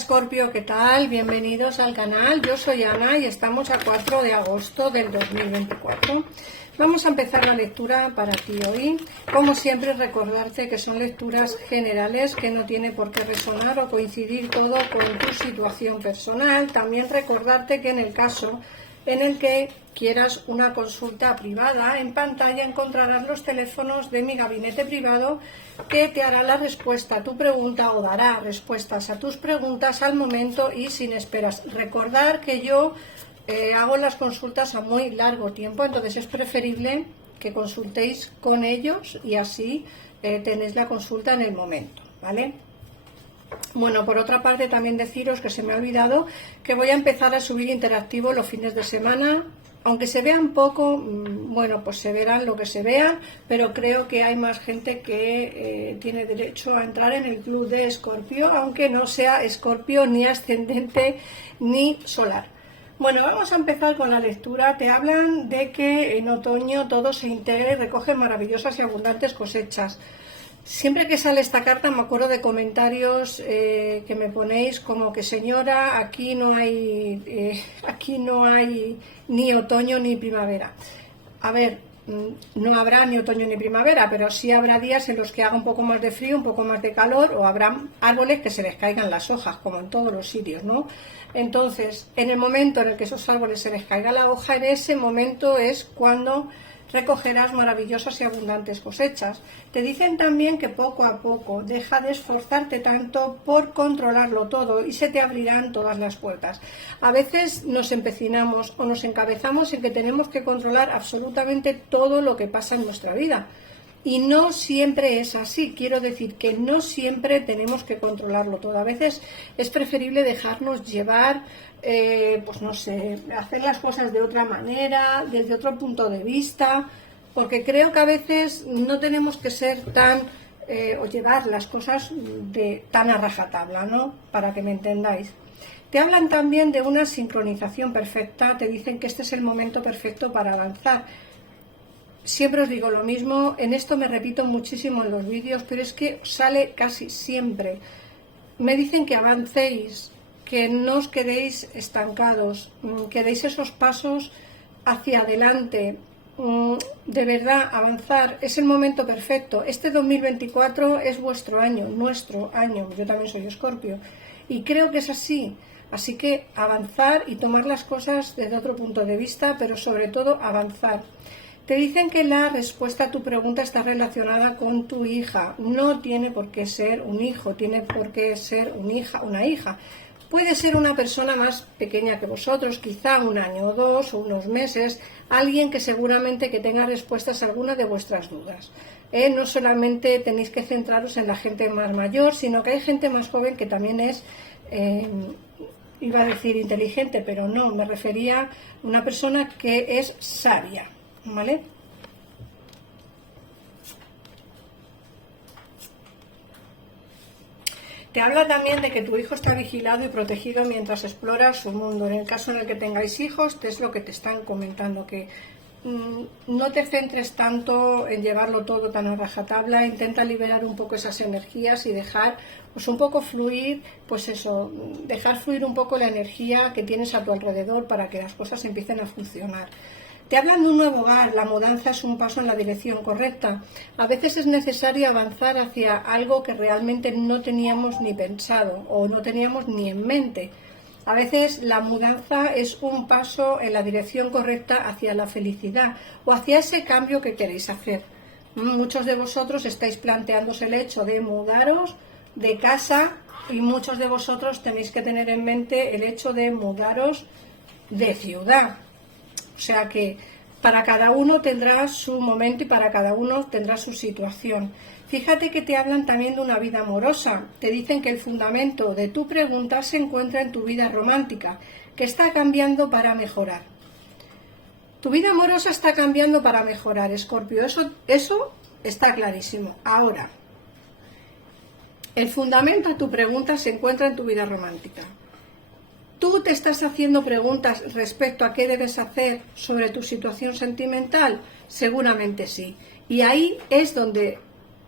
Escorpio, ¿qué tal? Bienvenidos al canal. Yo soy Ana y estamos a 4 de agosto del 2024. Vamos a empezar la lectura para ti hoy. Como siempre, recordarte que son lecturas generales, que no tiene por qué resonar o coincidir todo con tu situación personal. También recordarte que en el caso en el que quieras una consulta privada, en pantalla encontrarás los teléfonos de mi gabinete privado que te hará la respuesta a tu pregunta o dará respuestas a tus preguntas al momento y sin esperas. Recordar que yo hago las consultas a muy largo tiempo, entonces es preferible que consultéis con ellos y así tenéis la consulta en el momento, ¿vale? Bueno, por otra parte también deciros que se me ha olvidado que voy a empezar a subir interactivo los fines de semana, aunque se vean poco, bueno, pues se verán lo que se vean, pero creo que hay más gente que tiene derecho a entrar en el club de Escorpio, aunque no sea Escorpio ni ascendente ni solar. Bueno, vamos a empezar con la lectura. Te hablan de que en otoño todo se integra y recoge maravillosas y abundantes cosechas. Siempre que sale esta carta me acuerdo de comentarios que me ponéis como que señora, aquí no hay ni otoño ni primavera. A ver, no habrá ni otoño ni primavera, pero sí habrá días en los que haga un poco más de frío, un poco más de calor, o habrá árboles que se les caigan las hojas, como en todos los sitios, ¿no? Entonces, en el momento en el que esos árboles se les caiga la hoja, en ese momento es cuando recogerás maravillosas y abundantes cosechas. Te dicen también que poco a poco deja de esforzarte tanto por controlarlo todo y se te abrirán todas las puertas. A veces nos empecinamos o nos encabezamos en que tenemos que controlar absolutamente todo lo que pasa en nuestra vida. Y no siempre es así, quiero decir que no siempre tenemos que controlarlo todo. A veces es preferible dejarnos llevar, pues no sé, hacer las cosas de otra manera, desde otro punto de vista, porque creo que a veces no tenemos que ser tan, o llevar las cosas tan a rajatabla, ¿no? Para que me entendáis. Te hablan también de una sincronización perfecta, te dicen que este es el momento perfecto para avanzar. Siempre os digo lo mismo, en esto me repito muchísimo en los vídeos, pero es que sale casi siempre. Me dicen que avancéis, que no os quedéis estancados, que deis esos pasos hacia adelante. De verdad, avanzar, es el momento perfecto. Este 2024 es vuestro año, nuestro año. Yo también soy Escorpio y creo que es así. Así que avanzar y tomar las cosas desde otro punto de vista, pero sobre todo avanzar. Te dicen que la respuesta a tu pregunta está relacionada con tu hija. No tiene por qué ser un hijo, tiene por qué ser una hija. Puede ser una persona más pequeña que vosotros, quizá un año o dos o unos meses, alguien que seguramente que tenga respuestas a alguna de vuestras dudas. No solamente tenéis que centraros en la gente más mayor, sino que hay gente más joven que también es, iba a decir inteligente, pero no, me refería a una persona que es sabia. ¿Vale? Te habla también de que tu hijo está vigilado y protegido mientras explora su mundo. En el caso en el que tengáis hijos, es lo que te están comentando, que no te centres tanto en llevarlo todo tan a rajatabla, intenta liberar un poco esas energías y dejar pues un poco fluir, pues eso, dejar fluir un poco la energía que tienes a tu alrededor para que las cosas empiecen a funcionar. Te hablan de un nuevo hogar, la mudanza es un paso en la dirección correcta. A veces es necesario avanzar hacia algo que realmente no teníamos ni pensado o no teníamos ni en mente. A veces la mudanza es un paso en la dirección correcta hacia la felicidad o hacia ese cambio que queréis hacer. Muchos de vosotros estáis planteándose el hecho de mudaros de casa y muchos de vosotros tenéis que tener en mente el hecho de mudaros de ciudad. O sea que para cada uno tendrá su momento y para cada uno tendrá su situación. Fíjate que te hablan también de una vida amorosa. Te dicen que el fundamento de tu pregunta se encuentra en tu vida romántica, que está cambiando para mejorar. Tu vida amorosa está cambiando para mejorar, Escorpio. Eso está clarísimo. Ahora, el fundamento de tu pregunta se encuentra en tu vida romántica. ¿Tú te estás haciendo preguntas respecto a qué debes hacer sobre tu situación sentimental? Seguramente sí. Y ahí es donde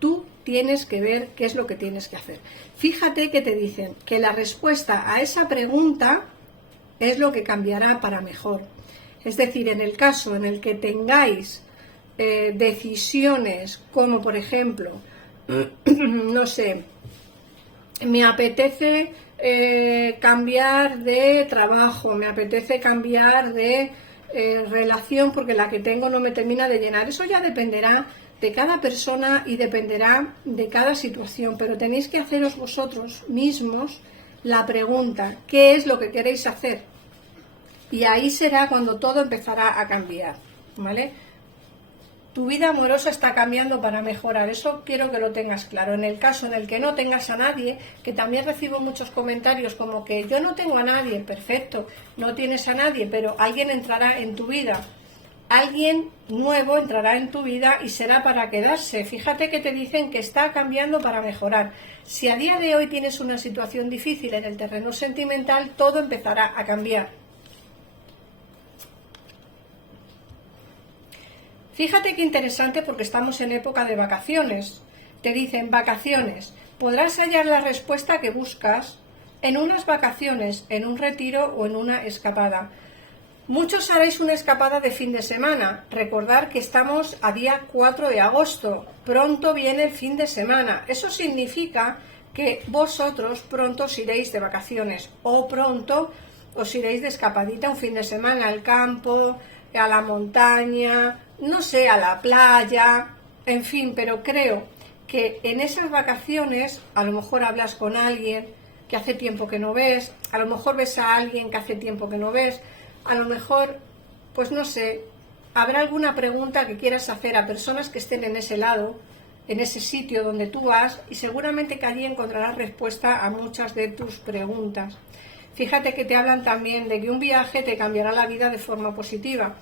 tú tienes que ver qué es lo que tienes que hacer. Fíjate que te dicen que la respuesta a esa pregunta es lo que cambiará para mejor. Es decir, en el caso en el que tengáis decisiones como, por ejemplo, no sé, me apetece cambiar de trabajo, me apetece cambiar de relación porque la que tengo no me termina de llenar. Eso ya dependerá de cada persona y dependerá de cada situación, pero tenéis que haceros vosotros mismos la pregunta, ¿qué es lo que queréis hacer? Y ahí será cuando todo empezará a cambiar, ¿vale? Tu vida amorosa está cambiando para mejorar, eso quiero que lo tengas claro. En el caso en el que no tengas a nadie, que también recibo muchos comentarios como que yo no tengo a nadie, perfecto, no tienes a nadie, pero alguien entrará en tu vida, alguien nuevo entrará en tu vida y será para quedarse. Fíjate que te dicen que está cambiando para mejorar. Si a día de hoy tienes una situación difícil en el terreno sentimental, todo empezará a cambiar. Fíjate qué interesante porque estamos en época de vacaciones. Te dicen vacaciones. Podrás hallar la respuesta que buscas en unas vacaciones, en un retiro o en una escapada. Muchos haréis una escapada de fin de semana. Recordad que estamos a día 4 de agosto. Pronto viene el fin de semana. Eso significa que vosotros pronto os iréis de vacaciones o pronto os iréis de escapadita un fin de semana al campo, a la montaña, no sé, a la playa, en fin, pero creo que en esas vacaciones a lo mejor hablas con alguien que hace tiempo que no ves, a lo mejor ves a alguien que hace tiempo que no ves, a lo mejor, pues no sé, habrá alguna pregunta que quieras hacer a personas que estén en ese lado, en ese sitio donde tú vas, y seguramente que allí encontrarás respuesta a muchas de tus preguntas. Fíjate que te hablan también de que un viaje te cambiará la vida de forma positiva.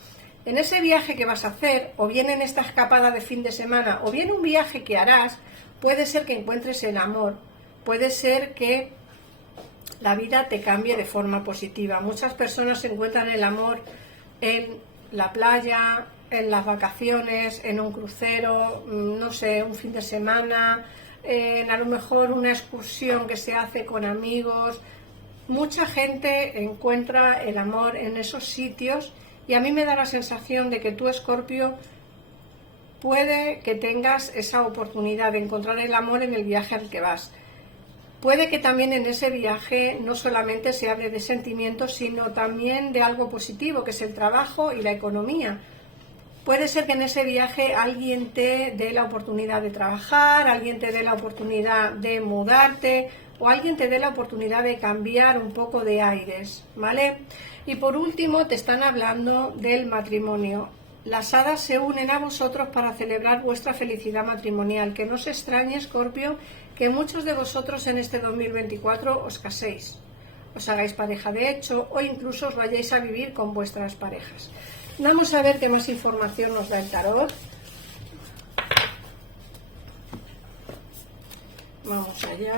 En ese viaje que vas a hacer, o bien en esta escapada de fin de semana, o bien un viaje que harás, puede ser que encuentres el amor, puede ser que la vida te cambie de forma positiva. Muchas personas encuentran el amor en la playa, en las vacaciones, en un crucero, no sé, un fin de semana, en a lo mejor una excursión que se hace con amigos. Mucha gente encuentra el amor en esos sitios y a mí me da la sensación de que tú, Escorpio, puede que tengas esa oportunidad de encontrar el amor en el viaje al que vas. Puede que también en ese viaje no solamente se hable de sentimientos, sino también de algo positivo, que es el trabajo y la economía. Puede ser que en ese viaje alguien te dé la oportunidad de trabajar, alguien te dé la oportunidad de mudarte, o alguien te dé la oportunidad de cambiar un poco de aires, ¿vale? Y por último te están hablando del matrimonio. Las hadas se unen a vosotros para celebrar vuestra felicidad matrimonial. Que no os extrañe, Escorpio, que muchos de vosotros en este 2024 os caséis, os hagáis pareja de hecho o incluso os vayáis a vivir con vuestras parejas. Vamos a ver qué más información nos da el tarot. Vamos allá.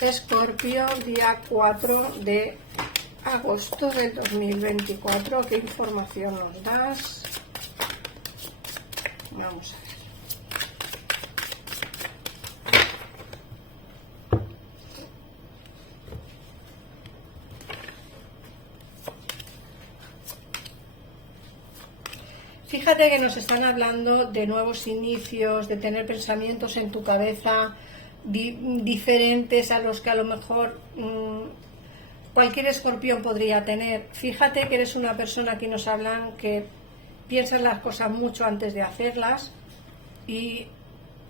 Escorpio, día 4 de agosto del 2024. ¿Qué información nos das? Vamos a ver. Fíjate que nos están hablando de nuevos inicios, de tener pensamientos en tu cabeza diferentes a los que a lo mejor cualquier escorpión podría tener. Fíjate que eres una persona, aquí nos hablan, que piensas las cosas mucho antes de hacerlas, y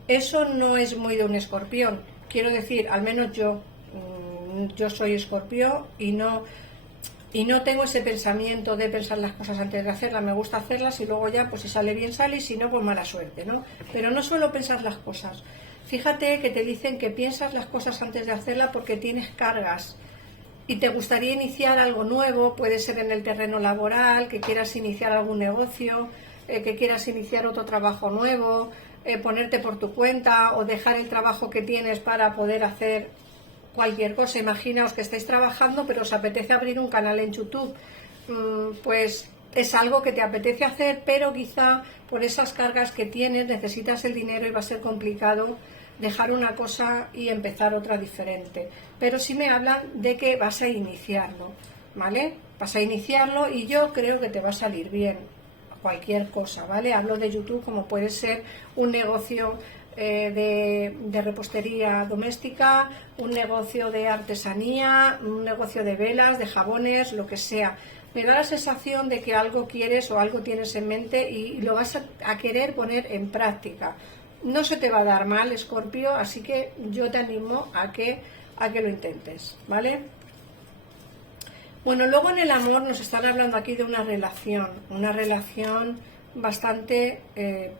eso no es muy de un escorpión. Quiero decir, al menos yo soy escorpión y no tengo ese pensamiento de pensar las cosas antes de hacerlas. Me gusta hacerlas y luego ya, pues si sale bien sale y si no, pues mala suerte, ¿no? Pero no suelo pensar las cosas. Fíjate que te dicen que piensas las cosas antes de hacerlas porque tienes cargas y te gustaría iniciar algo nuevo. Puede ser en el terreno laboral, que quieras iniciar algún negocio, que quieras iniciar otro trabajo nuevo, ponerte por tu cuenta o dejar el trabajo que tienes para poder hacer cualquier cosa. Imaginaos que estáis trabajando pero os apetece abrir un canal en YouTube. Pues es algo que te apetece hacer, pero quizá por esas cargas que tienes necesitas el dinero y va a ser complicado dejar una cosa y empezar otra diferente. Pero sí me hablan de que vas a iniciarlo, ¿vale? Vas a iniciarlo y yo creo que te va a salir bien cualquier cosa, ¿vale? Hablo de YouTube como puede ser un negocio de repostería doméstica, un negocio de artesanía, un negocio de velas, de jabones, lo que sea. Me da la sensación de que algo quieres o algo tienes en mente y lo vas a querer poner en práctica. No se te va a dar mal, Escorpio, así que yo te animo a que lo intentes, ¿vale? Bueno, luego en el amor nos están hablando aquí de una relación bastante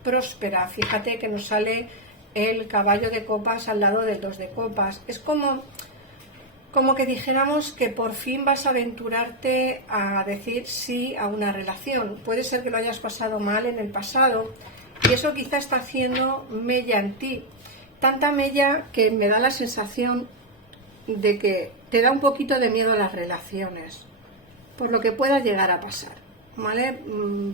próspera. Fíjate que nos sale el caballo de copas al lado del 2 de copas. Es como que dijéramos que por fin vas a aventurarte a decir sí a una relación. Puede ser que lo hayas pasado mal en el pasado y eso quizá está haciendo mella en ti. Tanta mella que me da la sensación de que te da un poquito de miedo a las relaciones, por lo que pueda llegar a pasar, ¿vale?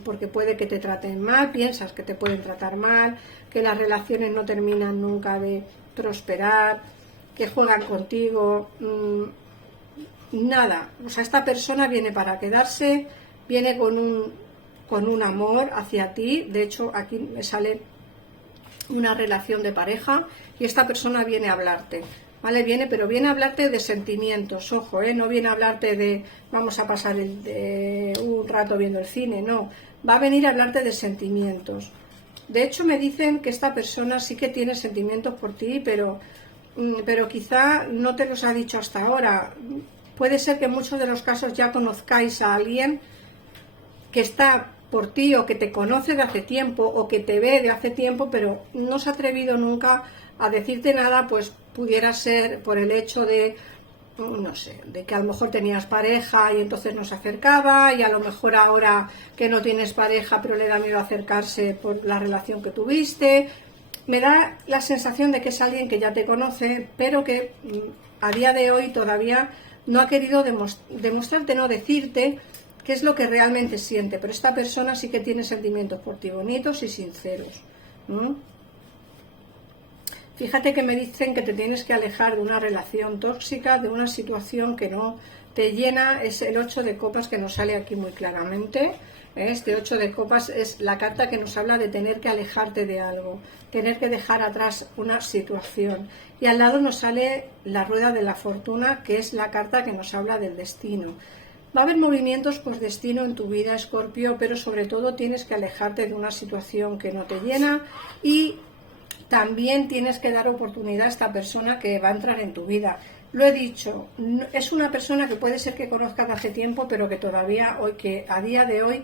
Porque puede que te traten mal, piensas que te pueden tratar mal, que las relaciones no terminan nunca de prosperar, que juegan contigo, nada. O sea, esta persona viene para quedarse, viene con un amor hacia ti. De hecho, aquí me sale una relación de pareja y esta persona viene a hablarte. ¿Vale? Pero viene a hablarte de sentimientos, ojo, no viene a hablarte de vamos a pasar un rato viendo el cine, no, va a venir a hablarte de sentimientos. De hecho me dicen que esta persona sí que tiene sentimientos por ti, pero quizá no te los ha dicho hasta ahora. Puede ser que en muchos de los casos ya conozcáis a alguien que está por ti o que te conoce de hace tiempo o que te ve de hace tiempo, pero no se ha atrevido nunca a decirte nada, pues pudiera ser por el hecho de, no sé, de que a lo mejor tenías pareja y entonces no se acercaba, y a lo mejor ahora que no tienes pareja pero le da miedo acercarse por la relación que tuviste. Me da la sensación de que es alguien que ya te conoce, pero que a día de hoy todavía no ha querido demostrarte, no decirte qué es lo que realmente siente, pero esta persona sí que tiene sentimientos por ti bonitos y sinceros. Fíjate que me dicen que te tienes que alejar de una relación tóxica, de una situación que no te llena. Es el 8 de copas que nos sale aquí muy claramente. Este 8 de copas es la carta que nos habla de tener que alejarte de algo, tener que dejar atrás una situación. Y al lado nos sale la rueda de la fortuna, que es la carta que nos habla del destino. Va a haber movimientos por destino en tu vida, Escorpio, pero sobre todo tienes que alejarte de una situación que no te llena y también tienes que dar oportunidad a esta persona que va a entrar en tu vida. Lo he dicho, es una persona que puede ser que conozcas de hace tiempo, pero que todavía hoy, que a día de hoy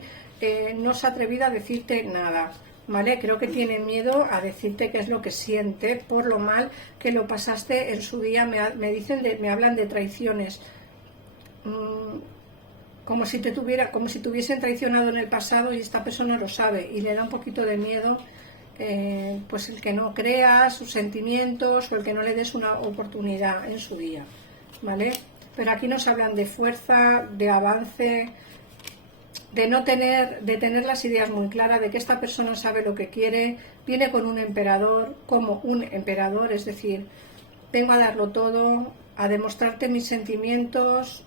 no se ha atrevido a decirte nada, ¿vale? Creo que tiene miedo a decirte qué es lo que siente por lo mal que lo pasaste en su día. Me hablan de traiciones, como si te hubiesen traicionado en el pasado y esta persona lo sabe y le da un poquito de miedo. Pues el que no creas sus sentimientos o el que no le des una oportunidad en su día, ¿vale? Pero aquí nos hablan de fuerza, de avance, de tener las ideas muy claras, de que esta persona sabe lo que quiere, viene con un emperador, como un emperador, es decir, vengo a darlo todo, a demostrarte mis sentimientos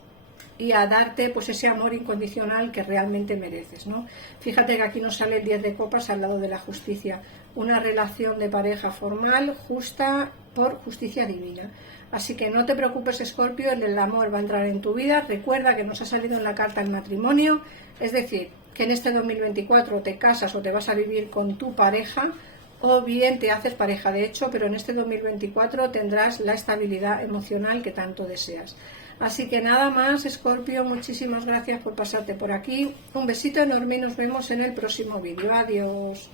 y a darte pues ese amor incondicional que realmente mereces, ¿no? Fíjate que aquí nos sale el 10 de copas al lado de la justicia, una relación de pareja formal, justa, por justicia divina. Así que no te preocupes, Escorpio, el amor va a entrar en tu vida. Recuerda que nos ha salido en la carta el matrimonio, es decir, que en este 2024 te casas o te vas a vivir con tu pareja, o bien te haces pareja de hecho, pero en este 2024 tendrás la estabilidad emocional que tanto deseas. Así que nada más, Escorpio, muchísimas gracias por pasarte por aquí. Un besito enorme y nos vemos en el próximo vídeo. Adiós.